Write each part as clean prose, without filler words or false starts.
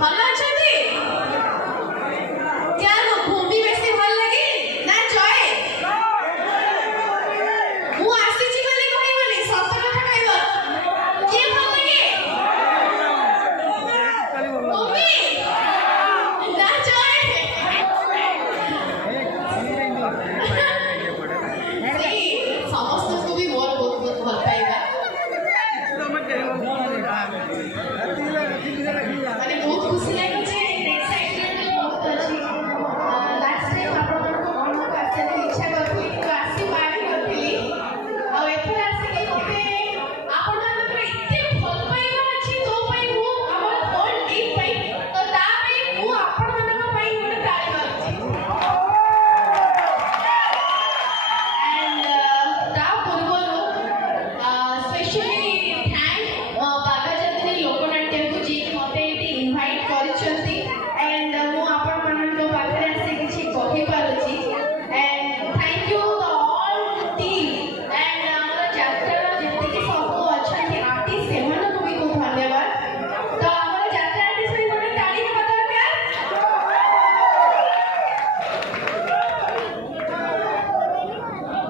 ଭଲ ଅଛନ୍ତି? क्या भूमि बेसी भल लगे ना जय मु आसीची बोली कहबनी सत कथा कहब के भल लगे भूमि ना जय समस्त को भी मोर बहुत बहुत भल पाएगा माने बहुत खुशी लागे जे एक्साइटमेंट बहुत अछि लास्ट टाइम आपण को मन को आसे इच्छा करथि तो आसी पाई करथि आ एथर आसे के केबे आपण मानकर इते भल पाइबा अछि तो पई मु हमर होल टीम पई तो ता पई मु आपण मानक पई गोटे ताली मारुछि एंड ता पूर्वरु स्पेशली थैंक बागाजत्री लोकनाट्य को जी मते एटी इनवाइट करिसंती एंड मु आपण मानक पाखरे आसे किछि कहि पारुछि and thank you the all team and हमर यात्रा जेति कि सब अछंती आर्टिस्ट सेमन को भी बहुत धन्यवाद तो हमर यात्रा आर्टिस्ट पे गोटे ताली के बता प्यार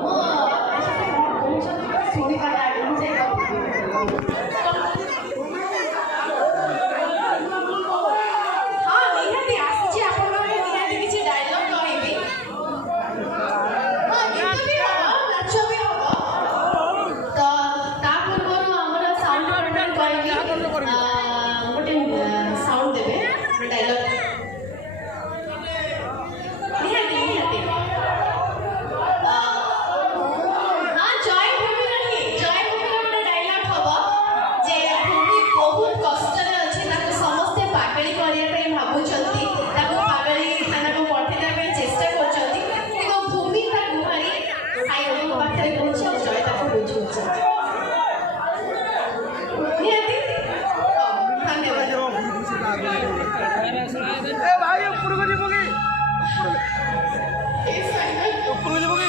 ओ अच्छा से कोन सुनी पा लागन से हाँ निहाती आसी आपण माने निहाती किछि डायलॉग कहबी हाँ गीत भी हबो नाच भी हबो तो ता पूर्वरु हमर साउंड पार्टनर कहबी गोटे साउंड देबे डायलॉग निहाती निहाती हाँ जय भूमि रही जय भूमि गोटे डायलॉग हबो जे भूमि बहुत कष्ट रे अछि ताको समस्त पागली करिया पे भाबुचंती ताको पागली थाना को पठे देबे चेष्टा करचंती किंतु भूमि ता गुहारी आई ओ पाखरे पहुंची और जय ताको बुझुछ निहाती धन्यवाद ए भाई ऊपर को जीवोगी ए साइड ऊपर को जीवोगी